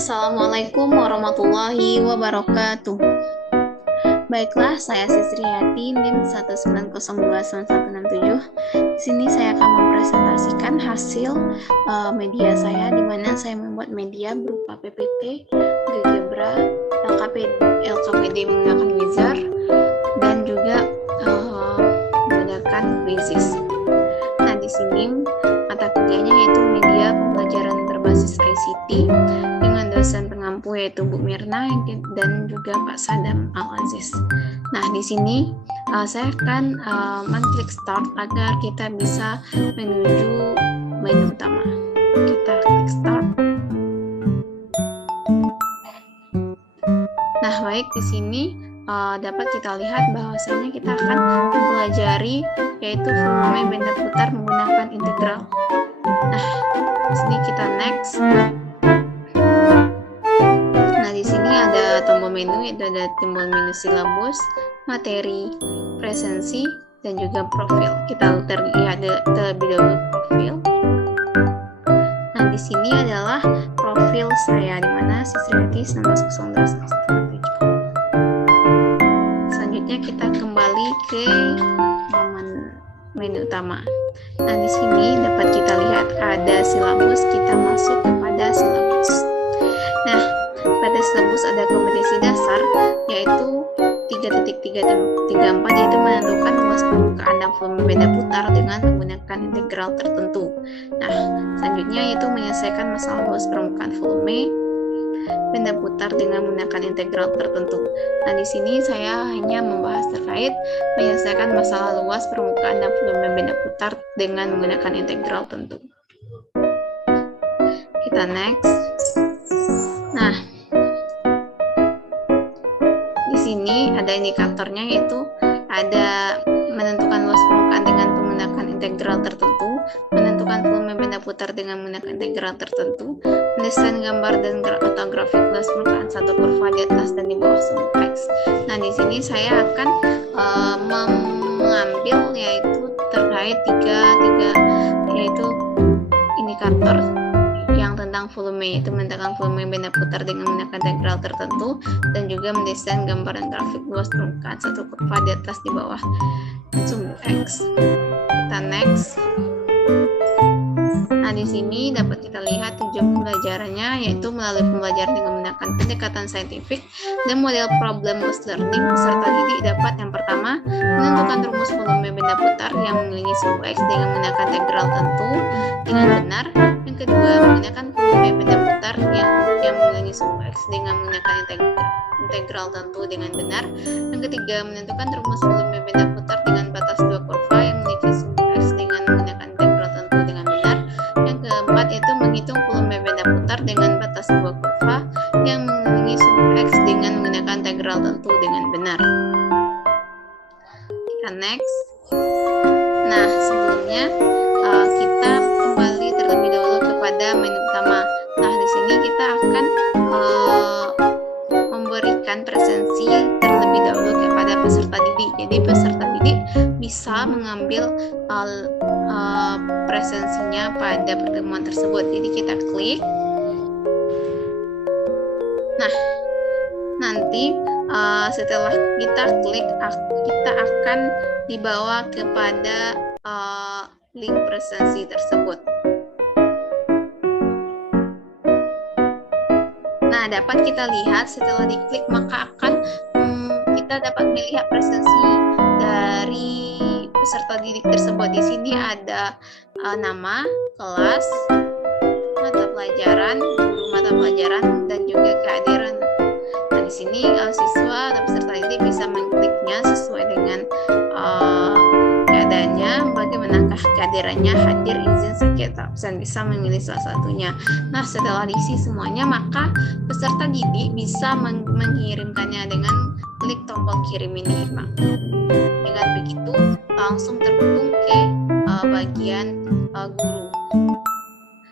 Assalamualaikum warahmatullahi wabarakatuh. Baiklah, saya Sisriyati, NIM 1902967. Di sini saya akan mempresentasikan hasil media saya, di mana saya membuat media berupa PPT, GeoGebra, LKPD menggunakan Wizard, dan juga menggunakan Quizzes. Nah, di sini mata kuliahnya yaitu media pembelajaran berbasis ICT dengan dosen pengampu yaitu Bu Mirna dan juga Pak Sadam Al-Aziz. Nah, di sini saya akan mengklik start agar kita bisa menuju menu utama. Kita klik start. Nah, baik, di sini dapat kita lihat bahwasanya kita akan mempelajari yaitu volume benda putar menggunakan integral. Nah, di sini kita next. Nah, di sini ada tombol menu, itu ada tombol menu silabus, materi, presensi, dan juga profil. Kita lihat terlebih dahulu profil. Nah, di sini adalah profil saya, di mana Sisriyati 1902917. Selanjutnya kita kembali ke menu utama. Nah, di sini dapat kita lihat ada silabus, kita masuk kepada silabus. Nah, pada silabus ada kompetisi dasar yaitu 3.334 yaitu menentukan luas permukaan dan volume benda putar dengan menggunakan integral tertentu. Nah, selanjutnya yaitu menyelesaikan masalah luas permukaan volume benda putar dengan menggunakan integral tertentu. Nah, di sini saya hanya membahas terkait menyelesaikan masalah luas permukaan dan volume benda putar dengan menggunakan integral tertentu. Kita next. Nah, di sini ada indikatornya yaitu ada menentukan luas permukaan dengan menggunakan integral tertentu, menentukan volume benda putar dengan menggunakan integral tertentu, mendesain gambar dan atau grafik luas permukaan satu kurva di atas dan di bawah sumbu X. Nah, di sini saya akan mengambil yaitu terkait tiga yaitu indikator yang tentang volume, yaitu menentukan volume benda putar dengan menggunakan integral tertentu dan juga mendesain gambar dan grafik luas permukaan satu kurva di atas di bawah sumbu X. Kita next. Nah, di sini dapat kita lihat tujuan pembelajarannya yaitu melalui pembelajaran dengan menggunakan pendekatan saintifik dan model problem-based learning. Peserta didik dapat yang pertama menentukan rumus volume benda putar yang mengelilingi sumbu X dengan menggunakan integral tertentu dengan benar. Yang kedua, menggunakan volume benda putar yang mengelilingi sumbu X dengan menggunakan integral tertentu dengan benar. Yang ketiga, menentukan rumus volume benda putar dengan batas dua kurva yang memiliki sumbu X dengan menggunakan integral tertentu dengan benar. Yang keempat, yaitu menghitung volume benda putar dengan batas dua kurva yang mengelilingi sumbu X dengan menggunakan integral tertentu dengan benar. Kita next. Nah, sebelumnya kita kembali terlebih dahulu kepada menu utama. Nah, di sini kita akan memberikan presensi terlebih dahulu kepada peserta didik. Jadi peserta didik bisa mengambil presensinya pada pertemuan tersebut. Jadi kita klik. Nah, nanti setelah kita klik, kita akan dibawa kepada link presensi tersebut. Nah, dapat kita lihat setelah diklik maka akan kita dapat melihat presensi dari peserta didik tersebut. Di sini ada nama, kelas, mata pelajaran, guru mata pelajaran, dan juga kehadiran. Nah, di sini siswa atau peserta didik bisa mengkliknya sesuai dengan keadaannya, bagaimanakah kehadirannya, hadir, izin, sakit, absen, bisa memilih salah satunya. Nah, setelah diisi semuanya, maka peserta didik bisa mengirimkannya dengan klik tombol kirim ini, Pak. Dengan begitu, langsung terhubung ke bagian guru.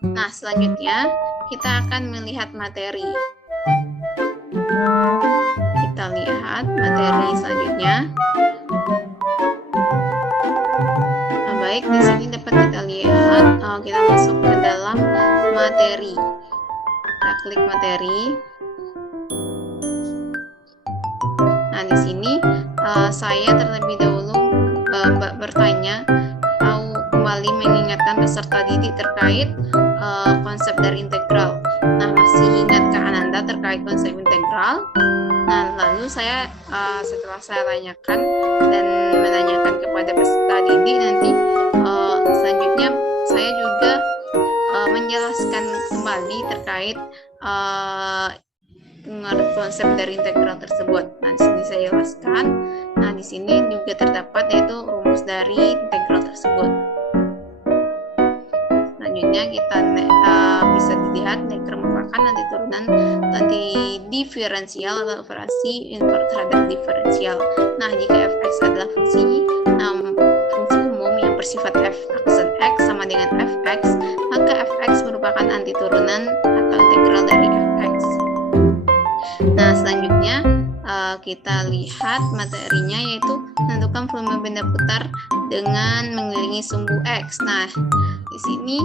Nah, selanjutnya kita akan melihat materi. Kita lihat materi selanjutnya. Nah, baik, di sini dapat kita lihat kita masuk ke dalam materi. Kita klik materi. Nah, di sini saya terlebih dahulu bertanya atau kembali mengingatkan peserta didik terkait konsep dari integral. Nah, masih ingatkah Ananda terkait konsep integral? Nah, lalu saya setelah saya tanyakan dan menanyakan kepada peserta didik, nanti selanjutnya saya juga menjelaskan kembali terkait konsep dari integral tersebut. Nah, di sini saya jelaskan. Nah, di sini juga terdapat yaitu rumus dari integral tersebut. Selanjutnya kita bisa dilihat integral merupakan nanti turunan nanti diferensial atau operasi terhadap diferensial. Nah, jika fx adalah fungsi umum yang bersifat f aksen x sama dengan fx, maka fx merupakan anti turunan atau integral dari fx. Nah, selanjutnya kita lihat materinya, yaitu menentukan volume benda putar dengan mengelilingi sumbu X. Nah, di sini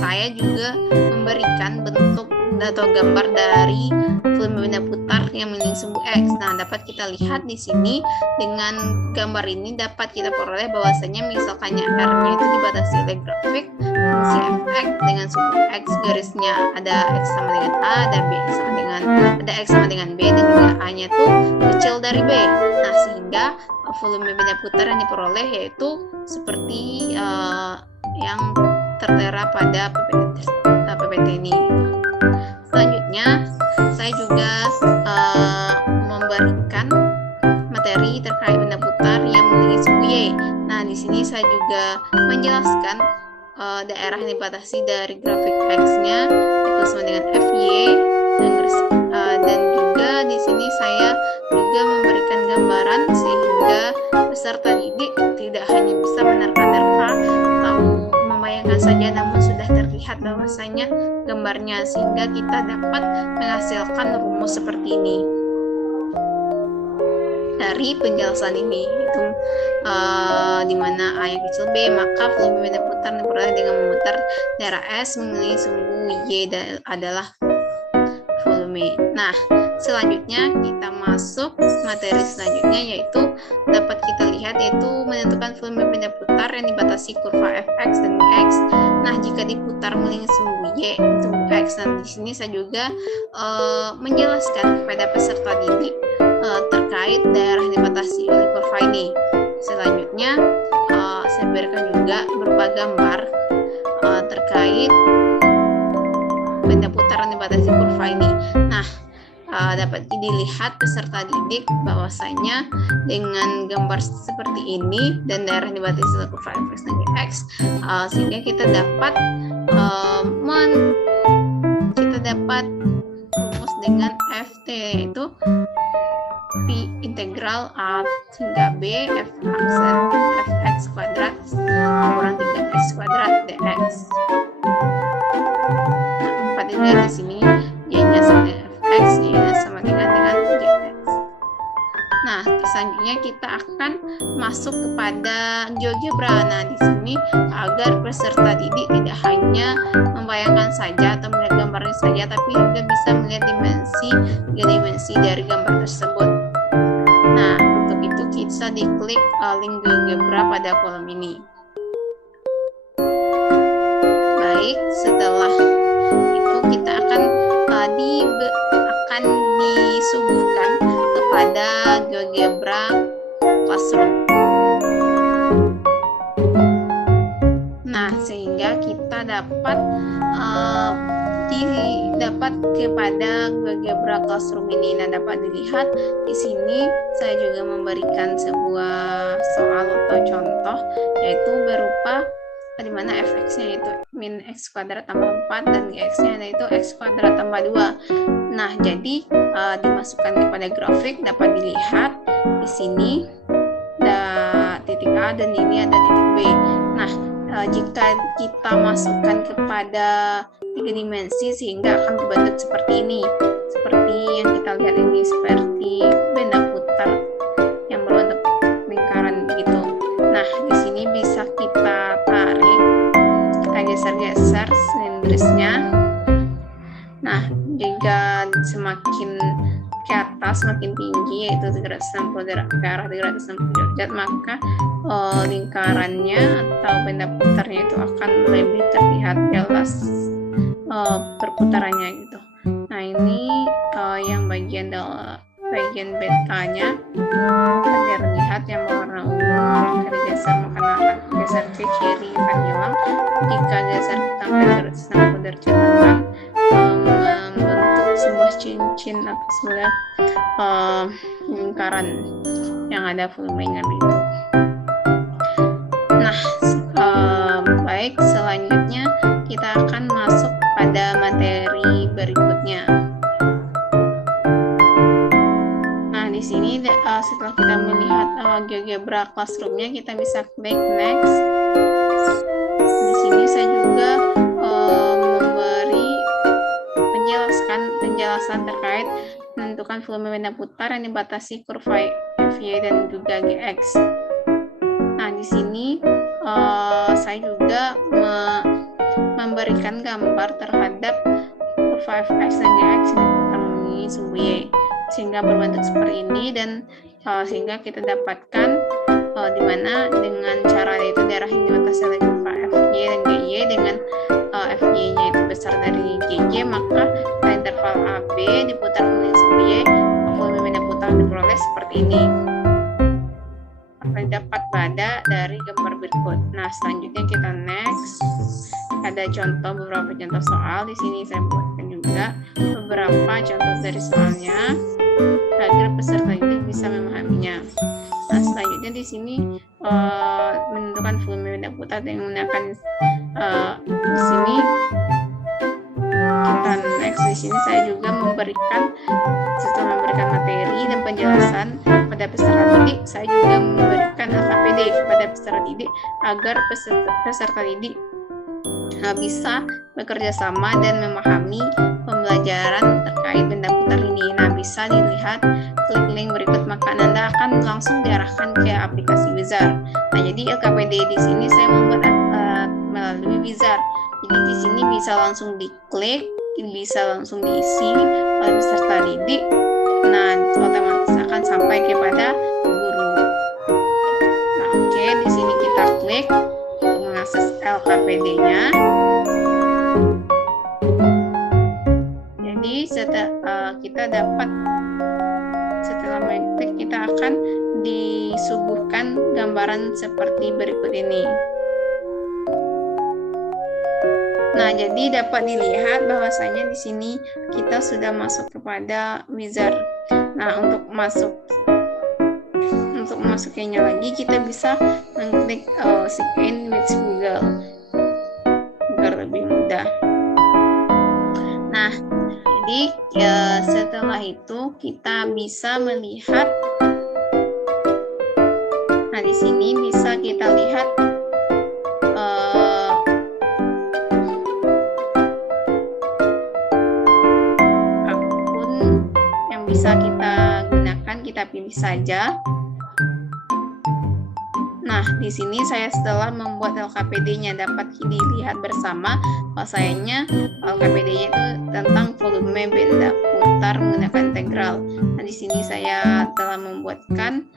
saya juga memberikan bentuk atau gambar dari volume benda putar yang mengelilingi sumbu X. Nah, dapat kita lihat di sini dengan gambar ini dapat kita peroleh bahwasanya misalkannya R-nya itu dibatasi oleh grafik fungsi fx dengan sumbu X, garisnya ada X sama dengan A, ada X sama dengan B, dan juga A-nya itu kecil dari B. Nah, sehingga volume benda putar yang diperoleh yaitu seperti yang tertera pada PPT ini. Selanjutnya, saya juga memberikan materi terkait benda putar yang memiliki sumbu Y. Nah, di sini saya juga menjelaskan daerah yang dibatasi dari grafik X-nya itu sama dengan FY, dan juga di sini saya juga memberikan gambaran sehingga peserta didik tidak hanya bisa menerka-nerka atau membayangkan saja, namun sudah terlihat bahwasanya gambarnya, sehingga kita dapat menghasilkan rumus seperti ini. Dari penjelasan ini, itu di mana A yang kecil B, maka volume benda putar diperoleh dengan memutar daerah S mengelilingi sumbu Y adalah volume. Nah, selanjutnya kita masuk materi selanjutnya, yaitu dapat kita lihat yaitu menentukan volume benda putar yang dibatasi kurva fx dan x. Nah, jika diputar mengelilingi sumbu Y, sumbu x, dan di sini saya juga menjelaskan kepada peserta didik terkait daerah yang dibatasi oleh kurva ini. Selanjutnya saya berikan juga berupa gambar terkait benda putar yang dibatasi kurva ini. Nah, dapat dilihat peserta didik bahwasanya dengan gambar seperti ini dan daerah yang dibatasi oleh kurva fx dan x, sehingga kita dapat rumus dengan ft, yaitu P integral A hingga B f aksen fx kuadrat kurang 3x kuadrat dx. Nah, 4 ini di sini y-nya sama dengan fx, y-nya sama dengan gx. Nah, selanjutnya kita akan masuk kepada GeoGebra. Nah, di sini agar peserta didik tidak hanya membayangkan saja atau melihat gambarnya saja, tapi juga bisa melihat dimensi dari gambar tersebut. Nah, untuk itu bisa diklik link GeoGebra pada kolom ini. Baik, setelah itu kita akan disuguhkan kepada GeoGebra Classroom. Nah, sehingga kita dapat kepada GeoGebra Classroom ini. Nah, dapat dilihat di sini saya juga memberikan sebuah soal atau contoh, yaitu berupa di mana fx-nya yaitu min x kuadrat tambah 4 dan gx-nya yaitu x kuadrat tambah 2. Nah, jadi dimasukkan kepada grafik dapat dilihat di sini ada titik A dan ini ada titik B. Nah, jika kita masukkan kepada 3 dimensi sehingga akan berbentuk seperti ini, seperti yang kita lihat ini, seperti benda putar yang berbentuk lingkaran begitu. Nah, di sini bisa kita tarik, kita geser-geser silindrisnya. Nah, jika semakin ke atas, semakin tinggi, yaitu 360 derajat ke arah 360 derajat, maka lingkarannya atau benda putarnya itu akan lebih terlihat jelas perputarannya gitu. Nah, ini yang bagian betanya terlihat yang berwarna ungu. Jika digeser maka akan geser ke kiri akan hilang. Jika geser sampai 360 derajat akan membentuk sebuah cincin atau sebuah lingkaran yang ada volumenya begitu. Nah, baik, selanjutnya kita akan masuk pada materi berikutnya. Nah, di sini setelah kita melihat GeoGebra Classroom-nya, kita bisa klik next. Di sini saya juga memberi penjelasan terkait menentukan volume benda putar yang dibatasi kurva FY dan juga GX. Nah, di sini saya juga memberikan gambar terhadap kurva Fx dan Gx yang diputar mengenai sumbu Y, sehingga berbentuk seperti ini, dan sehingga kita dapatkan di mana dengan cara itu daerah yang dibatasi oleh kurva Fy dan Gy dengan Fy-nya itu besar dari Gj, maka interval AB diputar mengenai sumbu Y, volume benda putar diperoleh seperti ini. Dapat pada dari gambar berikut. Nah, selanjutnya kita next. Ada beberapa contoh soal. Di sini saya buatkan juga beberapa contoh dari soalnya agar peserta ini bisa memahaminya. Nah, selanjutnya di sini menentukan volume benda putar dengan menggunakan di sini kita next. Di sini saya juga setelah memberikan materi dan penjelasan pada peserta didik, saya juga memberikan LKPD kepada peserta didik agar peserta didik bisa bekerja sama dan memahami pembelajaran terkait benda putar ini. Nah, bisa dilihat klik link berikut, maka Anda akan langsung diarahkan ke aplikasi Wizard. Nah, jadi LKPD di sini saya membuat melalui Wizard. Jadi di sini bisa langsung diklik, bisa langsung diisi oleh peserta didik. Nah, otomatis akan sampai kepada guru. Nah, oke, di sini kita klik untuk mengakses LKPD-nya. Jadi kita dapat, setelah mengklik, kita akan disuguhkan gambaran seperti berikut ini. Nah, jadi dapat dilihat bahwasanya di sini kita sudah masuk kepada Wizard. Nah, untuk masuknya lagi, kita bisa mengklik sign in with Google agar lebih mudah. Nah, jadi setelah itu kita bisa melihat. Nah, di sini bisa kita lihat bisa kita gunakan, kita pilih saja. Nah, di sini saya setelah membuat LKPD-nya dapat dilihat bersama bahwasanya LKPD-nya itu tentang volume benda putar menggunakan integral. Nah, di sini saya telah membuatkan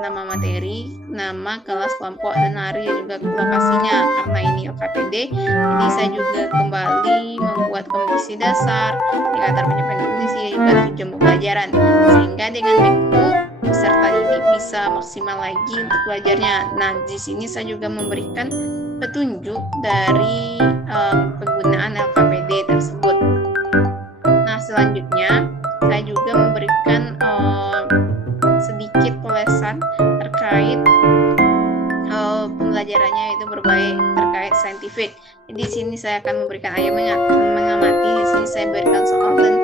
nama materi, nama kelas, kelompok, dan hari juga lokasinya. Karena ini LKPD, jadi saya juga kembali membuat kondisi dasar, indikator penyebab kondisi, juga tujuan pembelajaran, sehingga dengan begitu peserta didik bisa maksimal lagi untuk belajarnya. Nah, di sini saya juga memberikan petunjuk dari penggunaan LKPD tersebut. Nah, selanjutnya saya juga memberikan sedikit polesan terkait pembelajarannya, yaitu berbaik terkait saintifik. Jadi di sini saya akan memberikan ayat mengamati. Di sini saya berikan soal dan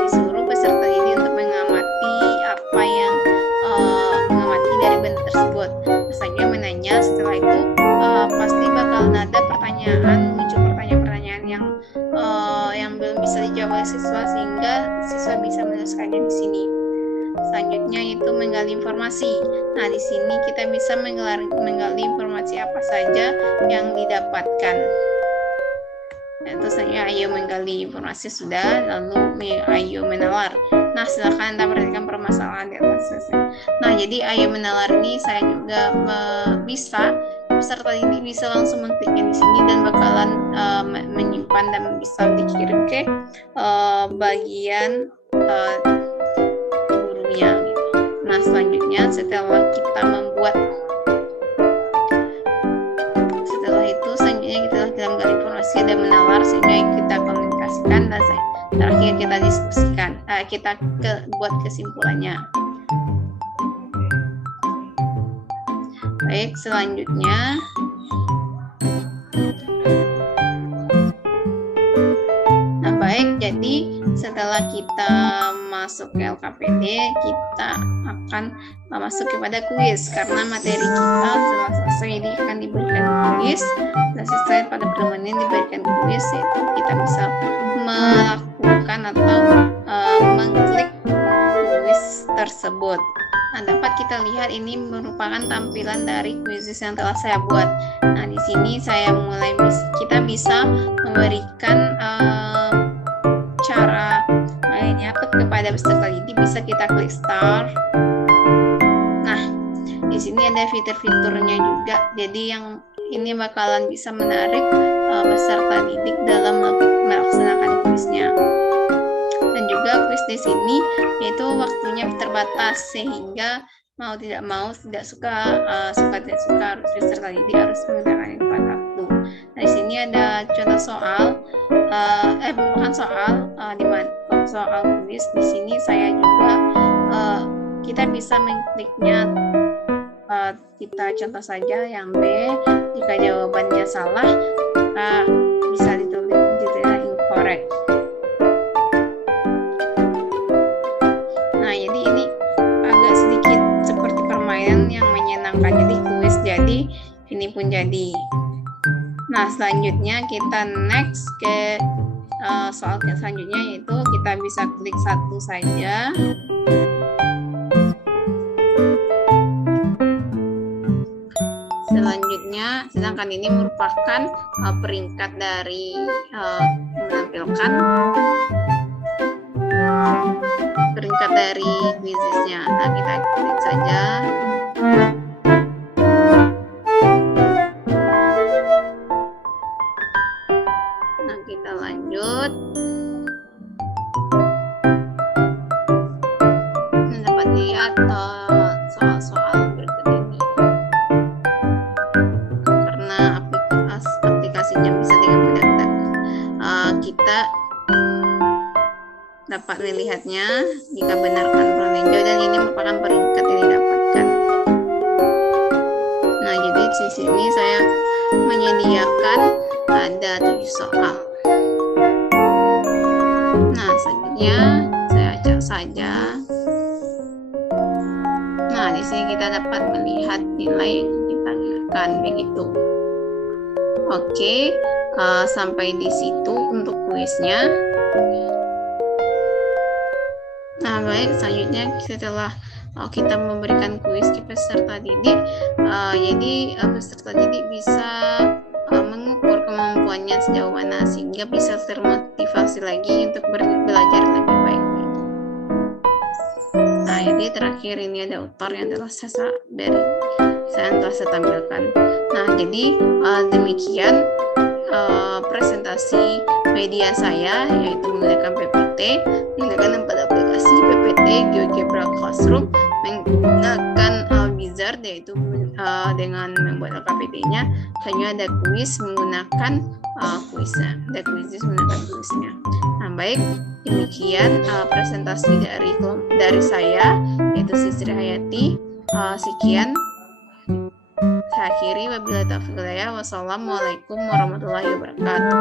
disuruh peserta didik untuk mengamati apa yang mengamati dari benda tersebut. Saya menanya, setelah itu pasti bakal ada muncul pertanyaan-pertanyaan yang belum bisa dijawab oleh siswa, sehingga siswa bisa menuliskannya di sini. Selanjutnya itu menggali informasi. Nah, di sini kita bisa menggali informasi apa saja yang didapatkan. Itu saya ayo menggali informasi sudah, lalu ayo menalar. Nah, silakan Anda perhatikan permasalahan di atas. Nah, jadi ayo menalar ini saya juga bisa peserta ini bisa langsung mengkliknya di sini dan bakalan menyimpan dan bisa dikirim ke bagian gurunya gitu. Nah, selanjutnya setelah kita membuat kita menggali informasi dan menalar sehingga kita komunikasikan dan terakhir kita diskusikan, kita buat kesimpulannya. Baik, selanjutnya jadi setelah kita masuk ke LKPD, kita akan masuk kepada kuis karena materi kita setelah selesai ini akan diberikan kuis. Setelah selesai pada pertemuan ini diberikan kuis, yaitu kita bisa melakukan atau mengklik kuis tersebut. Nah, dapat kita lihat ini merupakan tampilan dari kuis yang telah saya buat. Nah, di sini saya kita bisa memberikan cara mainnya kepada peserta didik, bisa kita klik start. Nah, di sini ada fitur-fiturnya juga. Jadi yang ini bakalan bisa menarik peserta didik dalam melaksanakan kuisnya. Dan juga kuis di sini yaitu waktunya terbatas sehingga mau tidak mau, tidak suka tidak suka peserta didik harus menggunakan tepat waktu. Nah, di sini ada contoh soal, bukan soal di mana soal kuis. Di sini saya juga kita bisa mengkliknya. Kita contoh saja yang B. Jika jawabannya salah, bisa ditulis incorrect. Nah, jadi ini agak sedikit seperti permainan yang menyenangkan. Jadi kuis jadi, ini pun jadi. Nah, selanjutnya kita next ke soal selanjutnya, yaitu kita bisa klik satu saja. Selanjutnya, sedangkan ini merupakan peringkat dari menampilkan peringkat dari quiznya. Nah, kita klik saja. Nah, kita lanjut. Dapat lihat soal-soal berikut ini. Karena aplikasinya bisa dengan mudah kita dapat melihatnya jika benarkan warna hijau, dan ini merupakan peringkat yang didapatkan. Nah, jadi di sini saya menyediakan ada 7 soal. Nah, selanjutnya saya acak saja. Nah, di sini kita dapat melihat nilai yang kita gunakan begitu. Oke, sampai di situ untuk kuisnya. Nah, baik, selanjutnya setelah kita memberikan kuis ke peserta didik, jadi peserta didik bisa mengukur kemampuannya sejauh mana sehingga bisa termotivasi lagi untuk belajar lebih baik. Nah, jadi terakhir ini ada autor yang telah saya tampilkan. Nah, jadi demikian presentasi media saya, yaitu menggunakan PPT, menggunakan 4 aplikasi PPT, GeoGebra Classroom, menggunakan Wizard, yaitu dengan membuat LKPD-nya, hanya ada kuis menggunakan kuisnya, ada kuis menggunakan kuisnya. Nah, baik, demikian presentasi dari saya, yaitu Sisri Hayati. Sekian. Saya akhiri, wabillahi taufiq wal hidayah. Wassalamualaikum warahmatullahi wabarakatuh.